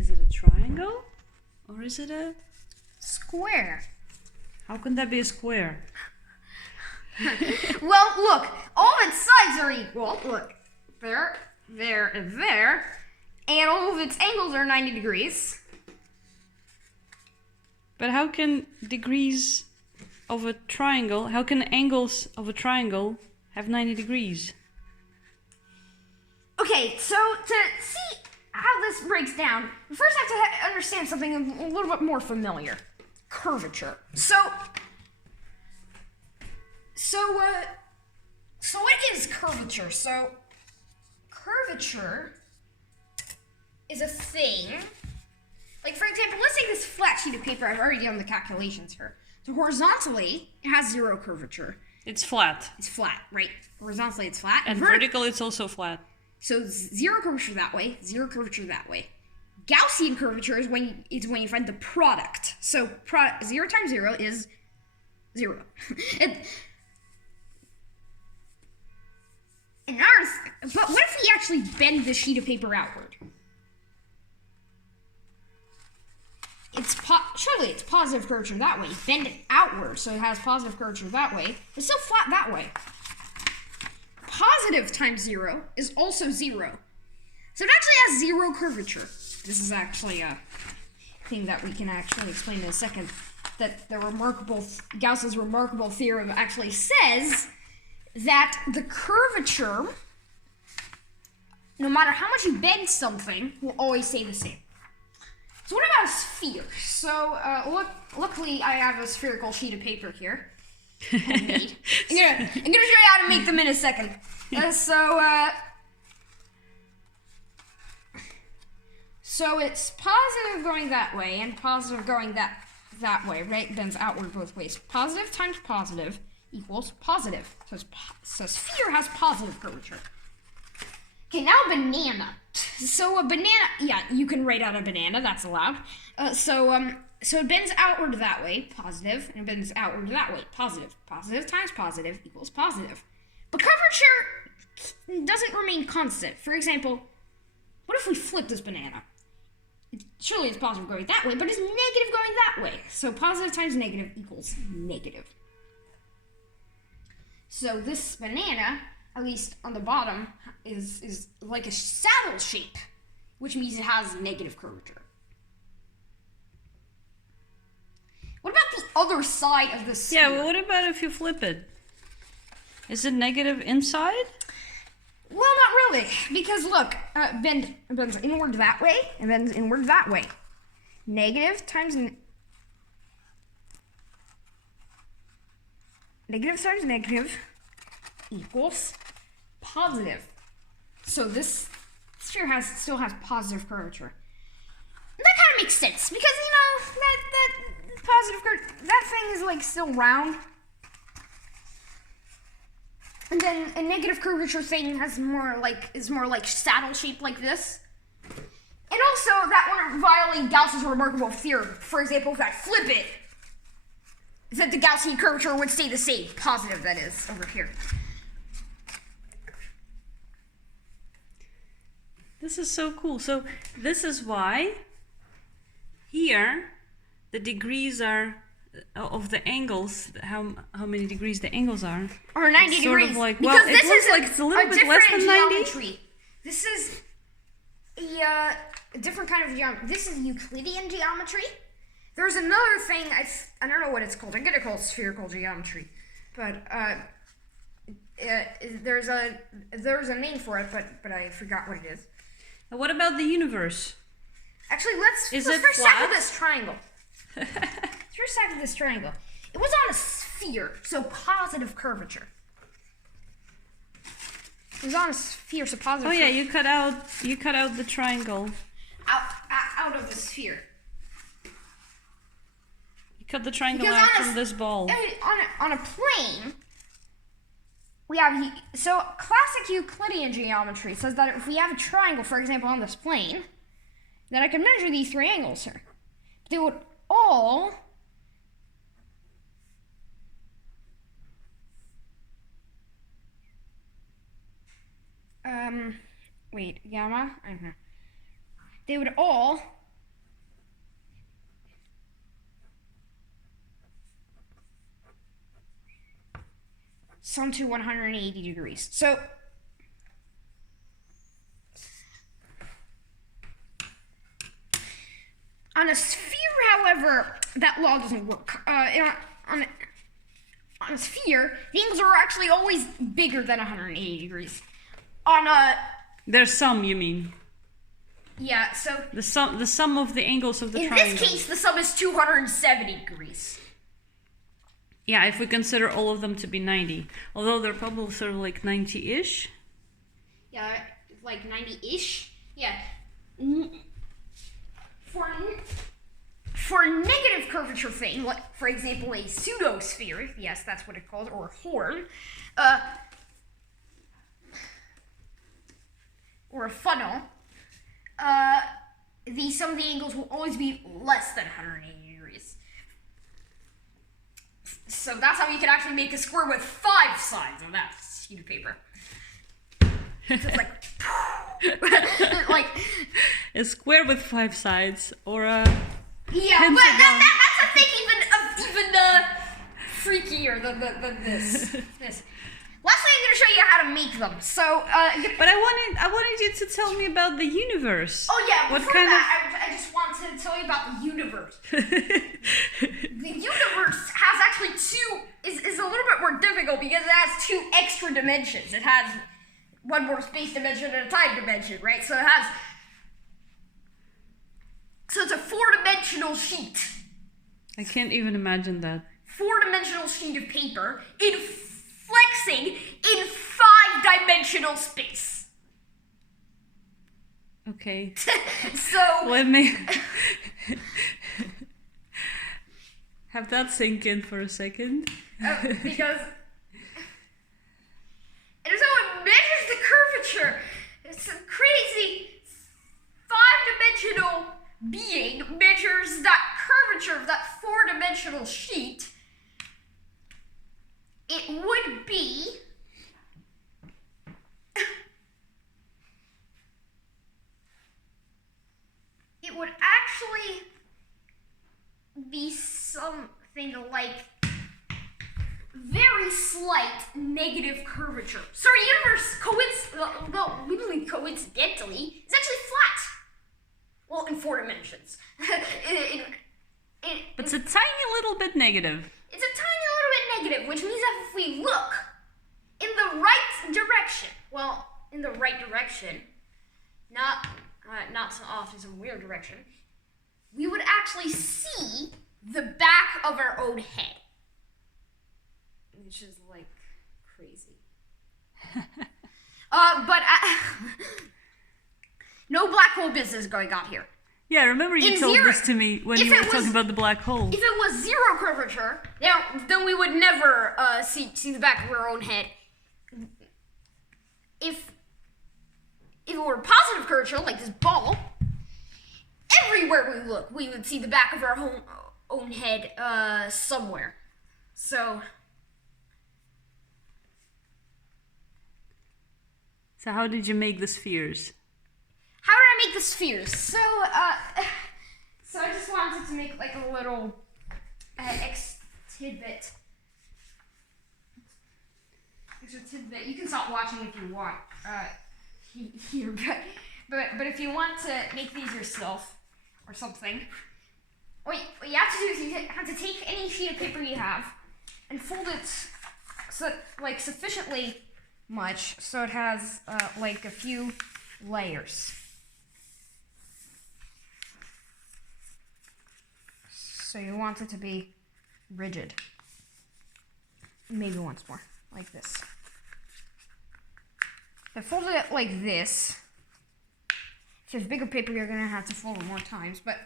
is it a triangle or is it a square? How can that be a square? Well, look, all its sides are equal. Look, there, there, and there. And all of its angles are 90 degrees. But how can degrees of a triangle, how can angles of a triangle have 90 degrees? Okay, so to see how this breaks down, we first have to understand something a little bit more familiar. Curvature. So what is curvature? So curvature is a thing. Like, for example, let's take this flat sheet of paper. I've already done the calculations here. So horizontally, it has zero curvature. It's flat. It's flat, right? Horizontally, it's flat. And vertical, it's also flat. So zero curvature that way, zero curvature that way. Gaussian curvature is when you find the product. So 0 times 0 is 0. But what if we actually bend the sheet of paper outward? Surely it's positive curvature that way. Bend it outward so it has positive curvature that way. It's still flat that way. Positive times 0 is also 0. So it actually has zero curvature. This is actually a thing that we can actually explain in a second. That Gauss's remarkable theorem actually says that the curvature, no matter how much you bend something, will always stay the same. So what about a sphere? So luckily I have a spherical sheet of paper here. I'm gonna show you how to make them in a second. So it's positive going that way and positive going that way, right? Bends outward both ways. Positive times positive equals positive. So sphere has positive curvature. Okay, now banana. So a banana, yeah, you can write out a banana, that's allowed. So it bends outward that way, positive, and it bends outward that way, positive. Positive times positive equals positive. But curvature doesn't remain constant. For example, what if we flip this banana? Surely it's positive going that way, but it's negative going that way. So positive times negative equals negative. So this banana, at least on the bottom, is like a saddle shape, which means it has negative curvature. What about the other side of the sphere? Yeah, well, what about if you flip it? Is it negative inside? Well, not really, because look, bends inward that way, and bends inward that way. Negative times negative equals positive. So this sphere still has positive curvature. And that kind of makes sense, because, that positive curvature, that thing is, like, still round. And then a negative curvature thing is more like saddle shaped like this. And also that wouldn't violate Gauss's remarkable theorem. For example, if I flip it, that the Gaussian curvature would stay the same. Positive, that is, over here. This is so cool. So this is why here the degrees are of the angles, how many degrees the angles are 90 it's sort degrees. Of like, because well, this it looks is like it's a little bit less than 90. Geometry. This is a different kind of geometry. This is Euclidean geometry. There's another thing, I don't know what it's called. I'm going to call it spherical geometry. But there's a name for it, but I forgot what it is. Now what about the universe? Actually, let's first tackle this triangle. First tackle this triangle. It was on a sphere, so positive curvature. It was on a sphere, so positive. Oh yeah, you cut out the triangle. Out of the sphere. You cut the triangle out from this ball. On a plane, we have classic Euclidean geometry says that if we have a triangle, for example, on this plane, then I can measure these three angles here. They would all gamma. They would all some to 180 degrees. So on a sphere, however, that law doesn't work. On a sphere, the angles are actually always bigger than 180 degrees. On a... There's some, you mean? Yeah, so... The sum of the angles of the triangle. In this case, the sum is 270 degrees. Yeah, if we consider all of them to be 90. Although they're probably sort of like 90-ish. Yeah, like 90-ish. Yeah. For a negative curvature thing, like for example a pseudosphere, yes, that's what it's called, or a horn, or a funnel, the sum of the angles will always be less than 180 degrees. So that's how you can actually make a square with 5 sides on that sheet of paper. So it's like, like a square with 5 sides, or a yeah, but that's a thing even freakier than this. Lastly, I'm going to show you how to make them. So, but I wanted you to tell me about the universe. Oh yeah, what before kind that, I just want to tell you about the universe. The universe has actually is a little bit more difficult because it has 2 extra dimensions. It has one more space dimension and a time dimension, right? So it's a 4-dimensional sheet. I can't even imagine that. 4-dimensional sheet of paper flexing in 5-dimensional space. Okay. So let me have that sink in for a second. Because and so it measures the curvature. It's a crazy 5-dimensional being measures that curvature of that 4-dimensional sheet. It would be it would actually be something like very slight negative curvature. So our universe literally coincidentally is actually flat. Well, in 4 dimensions. It's a tiny little bit negative. It's a tiny little bit negative, which means that if we look in the right direction, well, in the right direction, not so off in some weird direction, we would actually see the back of our own head. Which is like crazy. But no black hole business going on here. Yeah, remember you told this to me when you were talking about the black hole. If it was 0 curvature, then we would never see the back of our own head. If it were positive curvature, like this ball, everywhere we look, we would see the back of our own head somewhere. So how did you make the spheres? How did I make the spheres? So I just wanted to make like a little tidbit. Extra tidbit. You can stop watching if you want here, but if you want to make these yourself or something, what you have to do is you have to take any sheet of paper you have and fold it so like sufficiently much so it has like a few layers. So you want it to be rigid. Maybe once more, like this. I folded it like this. If you have bigger paper, you're gonna have to fold it more times. But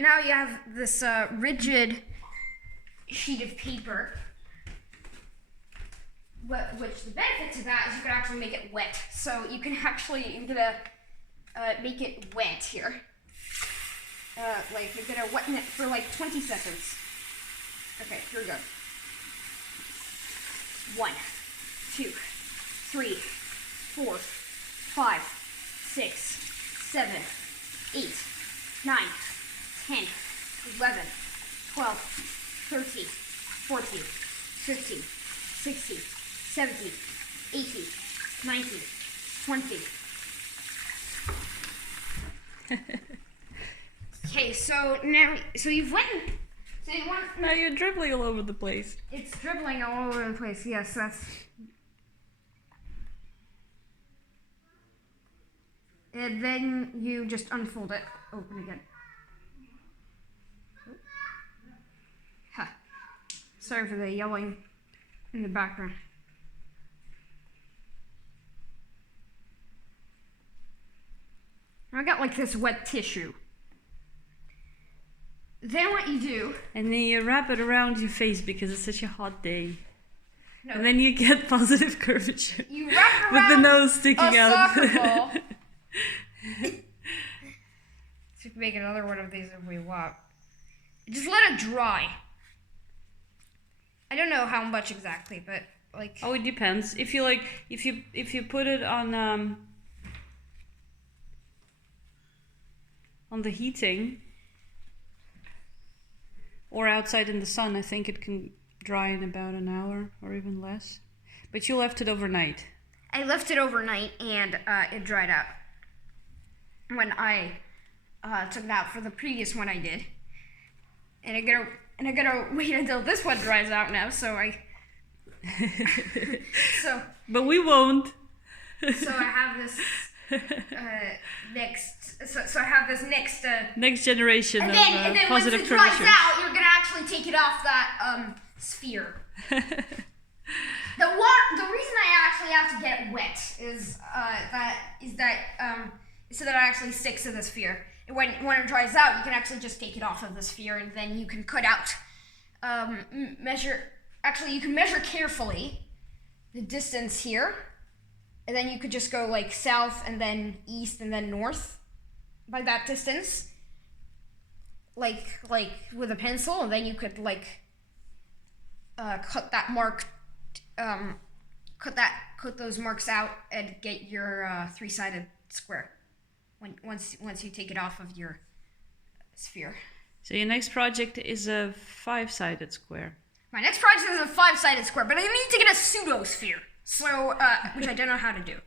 now you have this rigid sheet of paper. Which the benefit to that is you can actually make it wet. So you can actually, you're gonna make it wet here. Like you're gonna wet it for like 20 seconds. Okay, here we go. 1, 2, 3, 4, 5, 6, 7, 8, 9, 10, 11, 12, 13, 14, 15, 16, 70, 80, 90, 20. Okay, so now, so you've went. So you want. Now you're dribbling all over the place. It's dribbling all over the place. Yes, that's. And then you just unfold it, open again. Huh. Sorry for the yelling in the background. I got like this wet tissue. Then what you do... And then you wrap it around your face because it's such a hot day. No, and then you get positive curvature. you wrap it with around the nose sticking a out. soccer ball. So we can make another one of these if we want. Just let it dry. I don't know how much exactly, but like. Oh, it depends. If you like, if you put it on the heating or outside in the sun, I think it can dry in about an hour or even less. But you left it overnight. I left it overnight and it dried out. When I took it out for the previous one I did, and I gotta wait until this one dries out now. So so. But we won't. So I have this next. So I have this next. Next generation and of then positive once it dries curvature. out, you're gonna actually take it off that sphere. The reason I actually have to get it wet is that so that it actually sticks to the sphere. And when it dries out, you can actually just take it off of the sphere, and then you can cut out, measure. Actually, you can measure carefully the distance here, and then you could just go like south and then east and then north by that distance, like with a pencil, and then you could like cut that mark, cut those marks out and get your three-sided square. Once you take it off of your sphere. So your next project is a 5-sided square. My next project is a 5-sided square, but I need to get a pseudo-sphere, so which I don't know how to do.